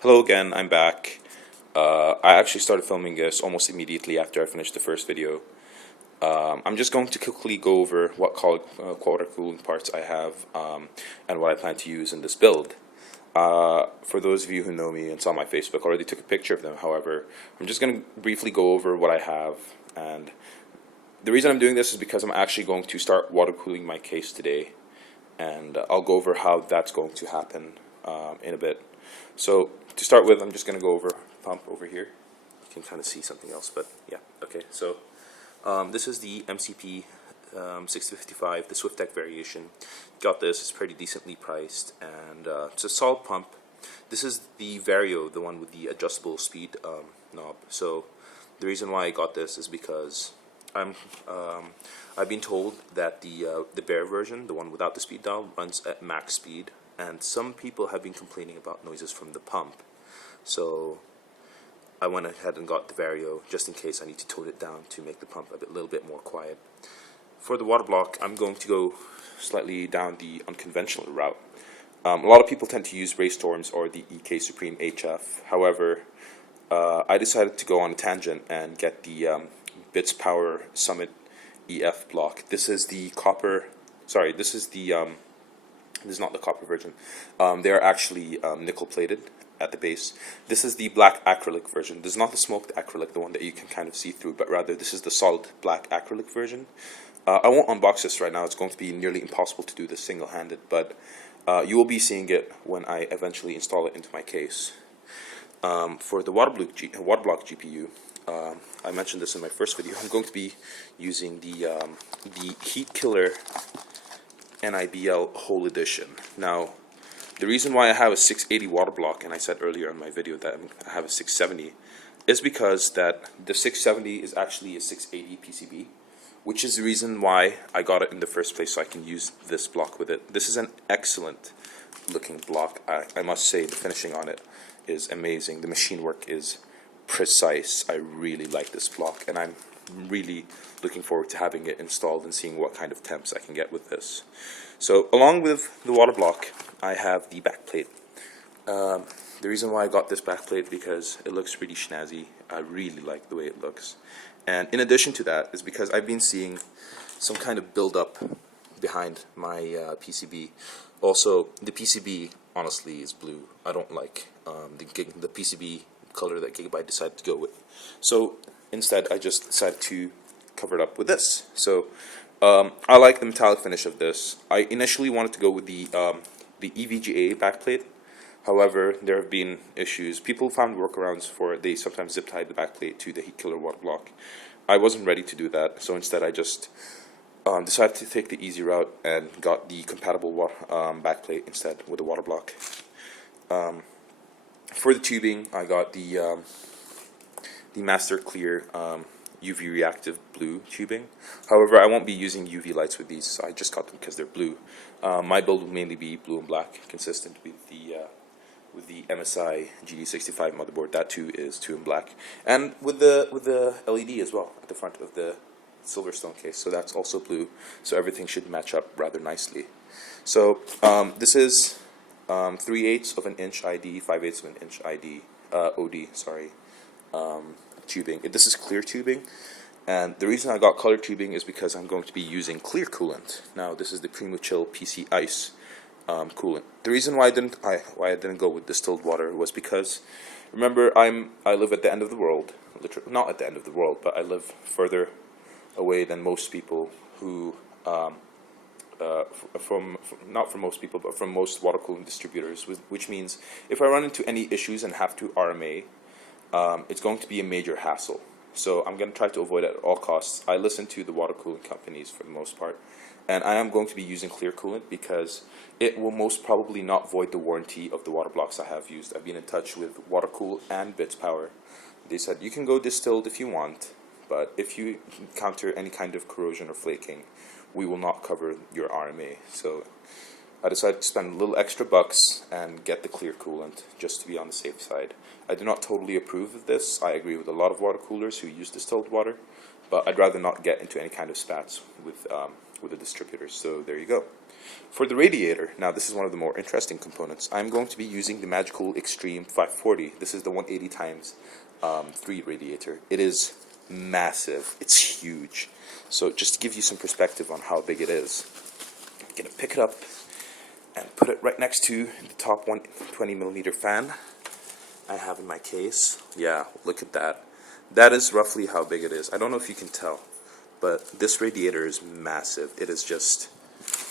Hello again, I'm back. I actually started filming this almost immediately after I finished the first video. I'm just going to quickly go over what water cooling parts I have and what I plan to use in this build. For those of you who know me and saw my Facebook, I already took a picture of them. However, I'm just going to briefly go over what I have, and the reason I'm doing this is because I'm actually going to start water cooling my case today, and I'll go over how that's going to happen in a bit. So to start with, I'm just going to go over pump over here. You can kind of see something else, but yeah, okay. So this is the MCP 655, the Swift Deck variation. Got this, it's pretty decently priced, and it's a solid pump. This is the Vario, the one with the adjustable speed knob. So the reason why I got this is because I've been told that the Bear version, the one without the speed dial, runs at max speed, and some people have been complaining about noises from the pump. So I went ahead and got the Vario just in case I need to tone it down to make the pump a little bit more quiet. For the water block, I'm going to go slightly down the unconventional route. A lot of people tend to use Raystorms or the EK Supreme HF. However, I decided to go on a tangent and get the Bits Power Summit EF block. This is the copper. Sorry, this is not the copper version. They are actually nickel plated at the base. This is the black acrylic version. This is not the smoked acrylic, the one that you can kind of see through, but rather this is the solid black acrylic version. I won't unbox this right now. It's going to be nearly impossible to do this single-handed, but you will be seeing it when I eventually install it into my case. For the water block GPU, I mentioned this in my first video. I'm going to be using the Heat Killer NIBL Whole Edition. Now, the reason why I have a 680 water block, and I said earlier in my video that I have a 670, is because that the 670 is actually a 680 PCB, which is the reason why I got it in the first place, so I can use this block with it. This is an excellent looking block. I must say the finishing on it is amazing. The machine work is precise. I really like this block, and I'm really looking forward to having it installed and seeing what kind of temps I can get with this. So along with the water block, I have the backplate. The reason why I got this backplate because it looks really snazzy. I really like the way it looks. And in addition to that is because I've been seeing some kind of build-up behind my PCB. Also, the PCB honestly is blue. I don't like the PCB color that Gigabyte decided to go with. So instead, I just decided to cover it up with this. So I like the metallic finish of this. I initially wanted to go with the EVGA backplate. However, there have been issues. People found workarounds for it. They sometimes zip tied the backplate to the Heat Killer water block. I wasn't ready to do that, so instead I just decided to take the easy route and got the compatible backplate instead with the water block. For the tubing, I got the Master Clear UV reactive blue tubing. However, I won't be using UV lights with these, so I just got them because they're blue. My build will mainly be blue and black, consistent with the MSI GD65 motherboard. That too is 2 in black, and with the LED as well at the front of the Silverstone case. So that's also blue. So everything should match up rather nicely. So this is 3/8 of an inch ID, 5/8 of an inch ID OD. Sorry. Tubing. This is clear tubing, and the reason I got color tubing is because I'm going to be using clear coolant. Now this is the PrimoChill PC Ice coolant. The reason why I didn't go with distilled water was because, remember, I live at the end of the world. Literally, not at the end of the world, but I live further away than most people who not from most people, but from most water cooling distributors, which means if I run into any issues and have to RMA, it's going to be a major hassle. So I'm going to try to avoid it at all costs. I listen to the water cooling companies for the most part, and I am going to be using clear coolant because it will most probably not void the warranty of the water blocks I have used. I've been in touch with Watercool and Bits Power. They said you can go distilled if you want, but if you encounter any kind of corrosion or flaking, we will not cover your RMA. So I decided to spend a little extra bucks and get the clear coolant just to be on the safe side. I do not totally approve of this. I agree with a lot of water coolers who use distilled water, but I'd rather not get into any kind of spats with the distributors. So there you go. For the radiator, now this is one of the more interesting components. I'm going to be using the Magical Extreme 540. This is the 180 times 3 radiator. It is massive. It's huge. So just to give you some perspective on how big it is, I'm going to pick it up and put it right next to the top 120 millimeter fan I have in my case. Yeah, look at that. That is roughly how big it is. I don't know if you can tell, but this radiator is massive. It is just,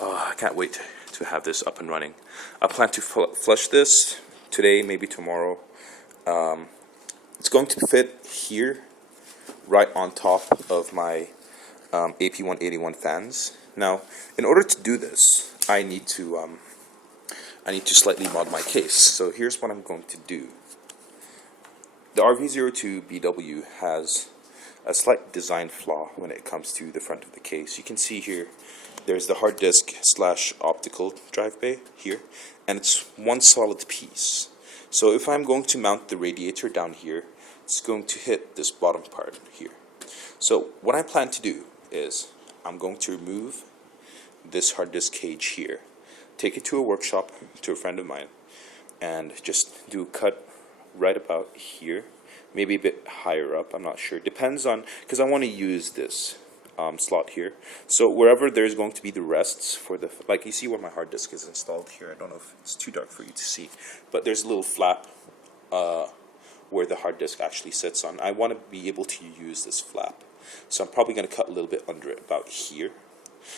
I can't wait to have this up and running. I plan to flush this today, maybe tomorrow. It's going to fit here, right on top of my AP181 fans. Now, in order to do this, I need to slightly mod my case. So here's what I'm going to do. The RV02BW has a slight design flaw when it comes to the front of the case. You can see here, there's the hard disk / optical drive bay here, and it's one solid piece. So if I'm going to mount the radiator down here, it's going to hit this bottom part here. So what I plan to do is I'm going to remove this hard disk cage here, take it to a workshop, to a friend of mine, and just do a cut right about here, maybe a bit higher up, I'm not sure, depends on, because I want to use this slot here, so wherever there's going to be the rests for the, like you see where my hard disk is installed here, I don't know if it's too dark for you to see, but there's a little flap where the hard disk actually sits on. I want to be able to use this flap, so I'm probably going to cut a little bit under it, about here.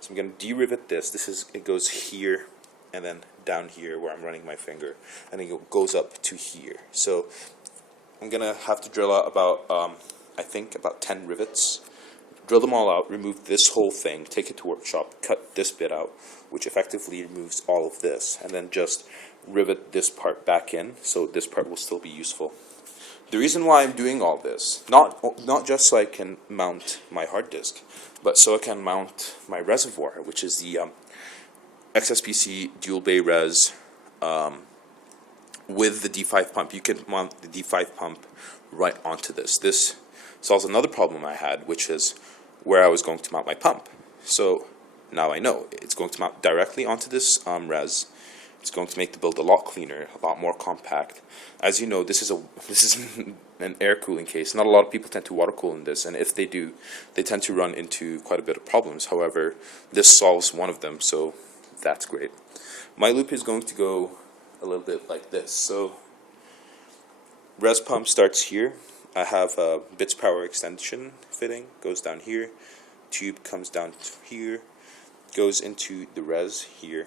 So I'm going to de-rivet this, it goes here, and then down here where I'm running my finger, and then it goes up to here. So I'm gonna have to drill out about I think about 10 rivets, drill them all out, remove this whole thing, take it to workshop, cut this bit out, which effectively removes all of this, and then just rivet this part back in, so this part will still be useful. The reason why I'm doing all this, not just so I can mount my hard disk, but so I can mount my reservoir, which is the XSPC dual bay res with the D5 pump. You can mount the D5 pump right onto this. This solves another problem I had, which is where I was going to mount my pump. So now I know it's going to mount directly onto this res. It's going to make the build a lot cleaner, a lot more compact. As you know, this is an air cooling case. Not a lot of people tend to water cool in this, and if they do, they tend to run into quite a bit of problems. However, this solves one of them, so that's great. My loop is going to go a little bit like this. So res pump starts here. I have a bits power extension fitting, goes down here, tube comes down here, goes into the res here,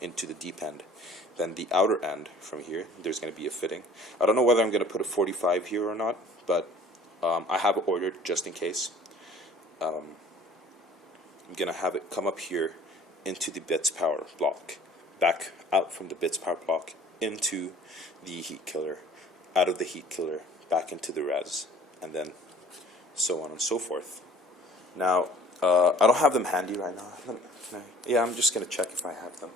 into the deep end. Then the outer end from here, there's going to be a fitting. I don't know whether I'm going to put a 45 here or not, but I have it ordered just in case. I'm going to have it come up here into the bits power block, back out from the bits power block into the heat killer, out of the heat killer back into the res, and then so on and so forth. Now I don't have them handy right now. Yeah, I'm just gonna check if I have them.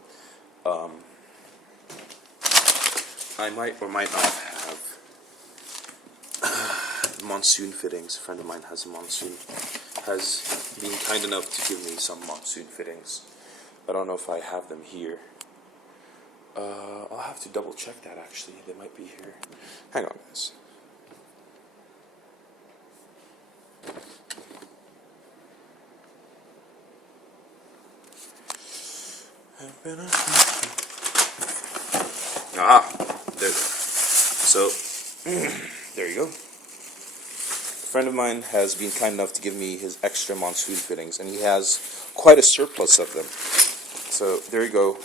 I might or might not have monsoon fittings. A friend of mine has been kind enough to give me some monsoon fittings. I don't know if I have them here. I'll have to double check that actually. They might be here. Hang on, guys. There. So, there you go. A friend of mine has been kind enough to give me his extra monsoon fittings, and he has quite a surplus of them. So there you go.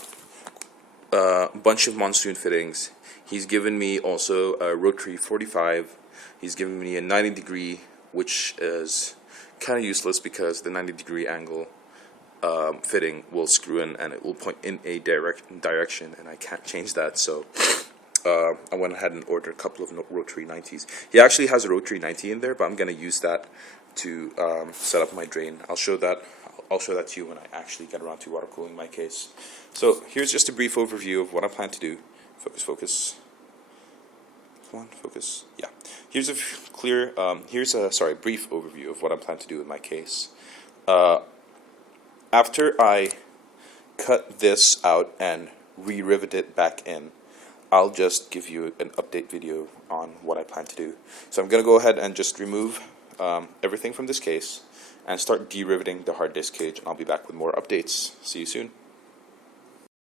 A bunch of monsoon fittings. He's given me also a rotary 45. He's given me a 90 degree, which is kind of useless because the 90 degree angle fitting will screw in and it will point in a direction, and I can't change that. So I went ahead and ordered a couple of rotary 90s. He actually has a rotary 90 in there, but I'm going to use that to set up my drain. I'll show that to you when I actually get around to water cooling my case. So here's just a brief overview of what I plan to do. Focus. Come on, focus. Yeah. Here's a brief overview of what I plan to do with my case. After I cut this out and re-rivet it back in, I'll just give you an update video on what I plan to do. So I'm going to go ahead and just remove everything from this case and start de-riveting the hard disk cage. I'll be back with more updates. See you soon.